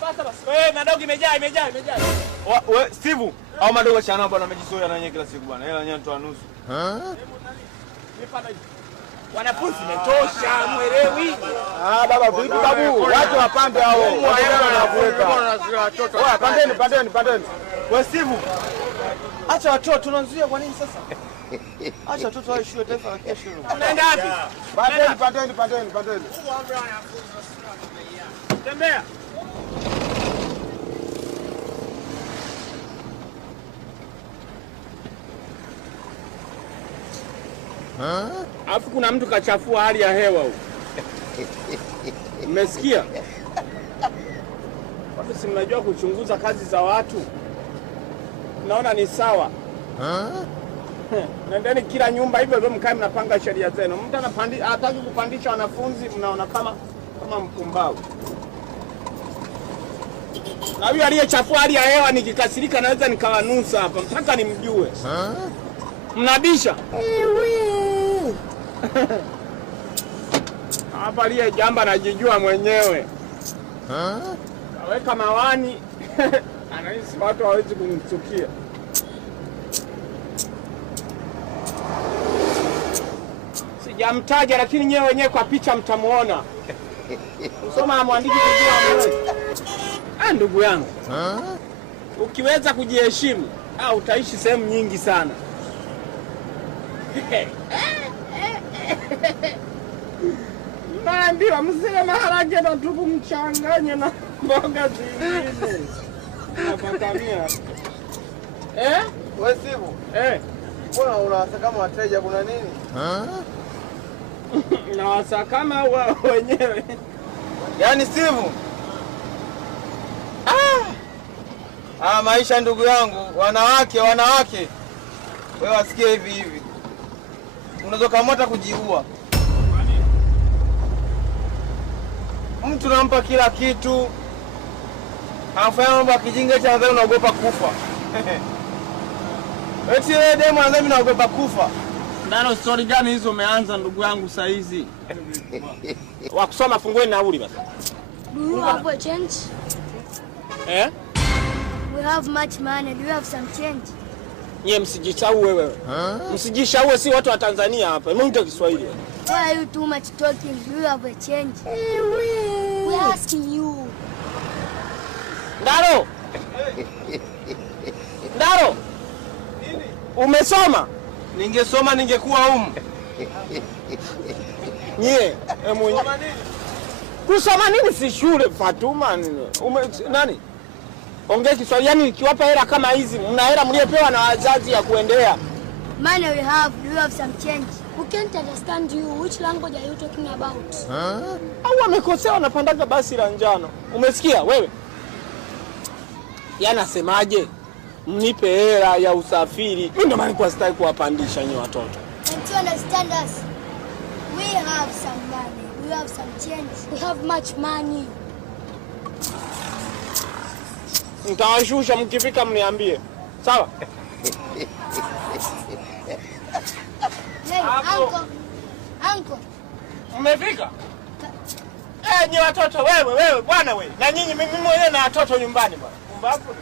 Sasa basi. Wewe madogo imejaa. Wewe Steve, au madogo chana bwana amejisoea na yeye kila siku bwana. Hela yenyewe toa nusu. Nipanda hivi. Wanafunzi metosha, mwelewi. Baba vipi babu? Watu wapambe hao. Wanakuweka. Wewe pandeni. Wewe Steve. Acha watoto tunazuia kwa nini sasa? Acha watoto wao shule taifa la kesho. Unaenda wapi? Pandeni. Tembea. Alafu kuna mtu kachafua hali ya hewa huko. Mmesikia? Watu si mnajua kuchunguza kazi za watu. Naona ni sawa. Nendeni kila nyumba hivyo mkae mnapanga sheria zenu. Mtu hataki kupandisha wanafunzi mnaona kama mpumbavu. Na huyo aliyechafua hali ya hewa nikikasirika naweza nikawanusa hapa mpaka nimjue. Mnabisha? Hapa aliye jamba anajijua mwenyewe. Kaweka mawani. Anahisi watu hawezi kumchukia. Sijamtaja lakini nyewe wenyewe kwa picha mtamuona. Usoma mwandiki kujua mwenyewe. Ndugu yangu. Ukiweza kujiheshimu, utaishi sehemu nyingi sana. Naambiwa msile maharage na tupu mchanganye na mboga zingine. Napatamia. Wewe Sibu? Mbona unawasakama wateja kuna nini? Nawasakama wao wenyewe. Yaani Sibu? Maisha ndugu yangu, wanawake. Wewe wasikie hivi. Unaweza kamata kujiua. Mtu nampa kila kitu. Anafanya mambo ya kijinga cha nadhani unaogopa kufa. Eti wewe demo nadhani unaogopa kufa. Nano story gani hizo umeanza ndugu yangu saa hizi? Wakusoma fungueni nauli basi. Do you have a change? We have much money. Do you have some change? Nye msijisahau wewe. Msijisahau si watu wa Tanzania hapa. Mungu Kiswahili. Why are you too much talking? Do you have a change? We are asking you. Ndaro. Nini? Umesoma? Ningesoma ningekuwa humu. Nye, mwenye. Kusoma nini si shule Fatuma nini? Nani? Ongea Kiswahili, yani nikiwapa hela kama hizi, mna hela mliopewa na wazazi ya kuendea. Money we have, do you have some change? We can't understand you. Which language are you talking about? Au wamekosea wanapandaga basi la njano. Umesikia wewe? Yana semaje? Mnipe hela ya usafiri. Ndio maana kwa sitaki kuwapandisha nyinyi watoto. Can't you understand us? We have some money. We have some change. We have much money. Nitawashusha mkifika mniambie. Sawa? Hey, uncle. Umefika? Nyi watoto wewe bwana wewe. Na nyinyi mimi mwenyewe na watoto nyumbani bwana. Kumbapo